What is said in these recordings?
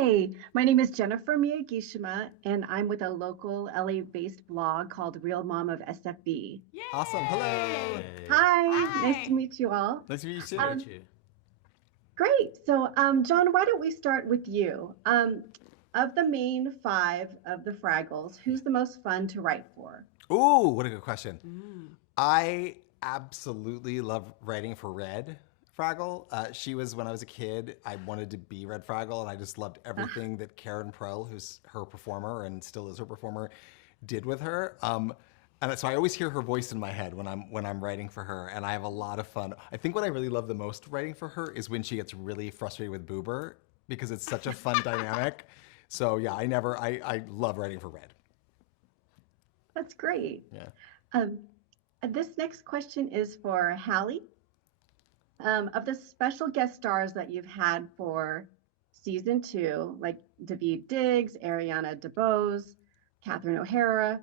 Hi, my name is Jennifer Miyagishima, and I'm with a local LA-based blog called Real Mom of SFV. Awesome. Hello. Yay! Hi, nice to Hi. meet you all. Nice to meet you Nice to too. meet Um, you. Great. So, John, why don't we start with you? Of the main five of the Fraggles, who's the most fun to write for? Ooh, what a good question. Mm. I absolutely love writing for Red Fraggle. She was, when I was a kid, I wanted to be Red Fraggle, and I just loved everything that Karen Prell, who's her performer and still is her performer, did with her. And so I always hear her voice in my head when I'm writing for her, and I have a lot of fun. I think what I really love the most writing for her is when she gets really frustrated with Boober, because it's such a fun dynamic. So yeah, I love writing for Red. That's great. Yeah. Um, this next question is for Halle. Of the special guest stars that you've had for season two, like Daveed Diggs, Ariana DeBose, Catherine O'Hara,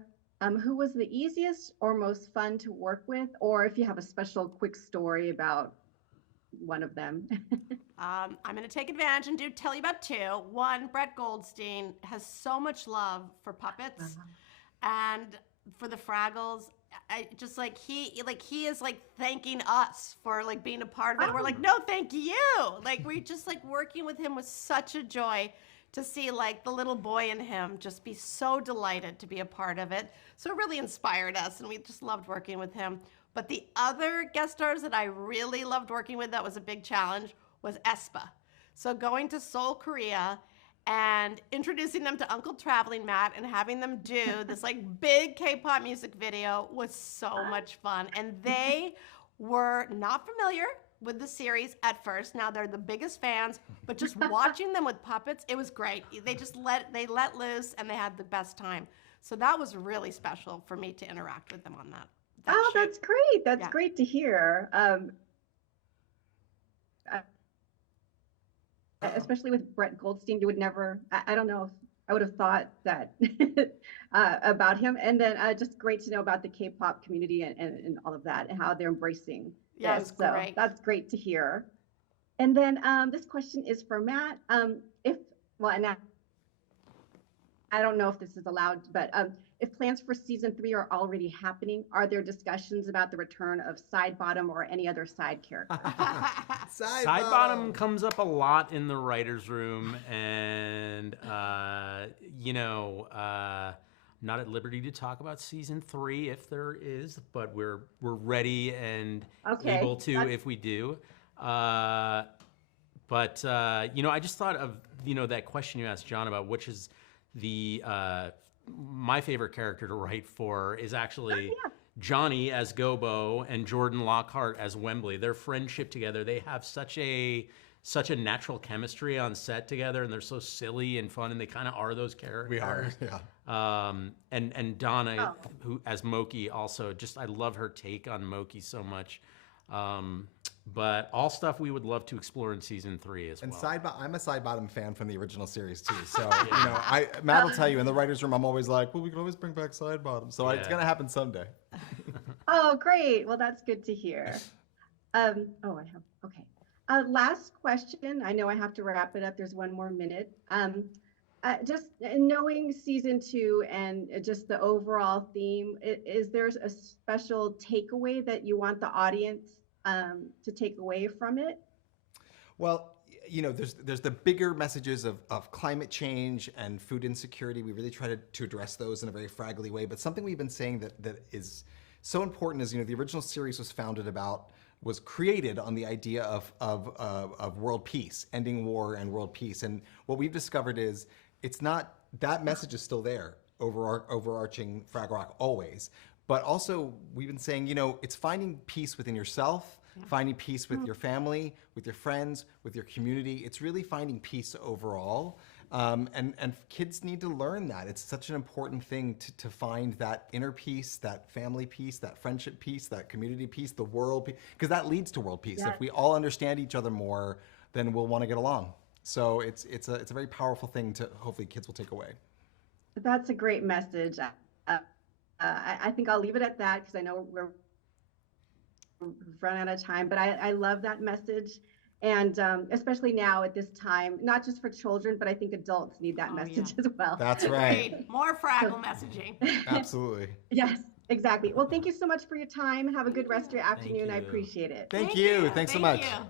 who was the easiest or most fun to work with? Or if you have a special quick story about one of them. I'm going to take advantage and tell you about two. One, Brett Goldstein has so much love for puppets and for the Fraggles. I just he is like thanking us for like being a part of it. We're like, no, thank you. Like we just like working with him was such a joy to see like the little boy in him just be so delighted to be a part of it. So it really inspired us, and we just loved working with him. But the other guest stars that I really loved working with, that was a big challenge, was aespa. So going to Seoul, Korea, and introducing them to Uncle Traveling Matt and having them do this like big K-pop music video was so much fun. And they were not familiar with the series at first. Now they're the biggest fans, but just watching them with puppets, it was great. They just let loose and they had the best time. So that was really special for me to interact with them on that Oh, shoot. that's great. That's Yeah. great to hear. Uh, Especially with Brett Goldstein, you would never, I don't know if I would have thought that about him. And then just great to know about the K-pop community and all of that and how they're embracing Yeah, it this. was So great. that's great to hear. And then this question is for Matt. If, well, and I don't know if this is allowed, but if plans for season three are already happening, are there discussions about the return of Side Bottom or any other side character? Side bottom comes up a lot in the writers' room, and not at liberty to talk about season three if there is, but we're ready and Okay, able to that's- if we do. I just thought of that question you asked John about which is the my favorite character to write for is actually Johnny as Gobo and Jordan Lockhart as Wembley. Their friendship together, they have such a natural chemistry on set together, and they're so silly and fun, and they kind of are those characters. We are, yeah. And Donna, who as Moki, also just I love her take on Moki so much. But all stuff we would love to explore in season three as And well. I'm a Side Bottom fan from the original series too. So Matt will tell you in the writers' room, I'm always like, well, we can always bring back Side Bottom. So it's gonna happen someday. Oh, great. Well, that's good to hear. Okay. Last question. I know I have to wrap it up. There's one more minute. Just knowing season two and just the overall theme, is there a special takeaway that you want the audience to take away from it? Well, there's the bigger messages of climate change and food insecurity. We really try to address those in a very fraggly way. But something we've been saying that is so important is, the original series was created on the idea of world peace, ending war and world peace. And what we've discovered is it's not, that message is still there, overarching Fraggle Rock always. But also, we've been saying, it's finding peace within yourself, finding peace with your family, with your friends, with your community. It's really finding peace overall. And kids need to learn that. It's such an important thing to find that inner peace, that family peace, that friendship peace, that community peace, the world peace, because that leads to world peace. Yes. If we all understand each other more, then we'll want to get along. So it's a very powerful thing to hopefully kids will take away. That's a great message. I think I'll leave it at that because I know we've run out of time, but I love that message. And especially now at this time, not just for children, but I think adults need that message as well. That's right. Agreed. More Fraggle messaging. Absolutely. Yes, exactly. Well, thank you so much for your time. Have a good rest of your afternoon. I you. appreciate it. Thank you. Thanks so much. You.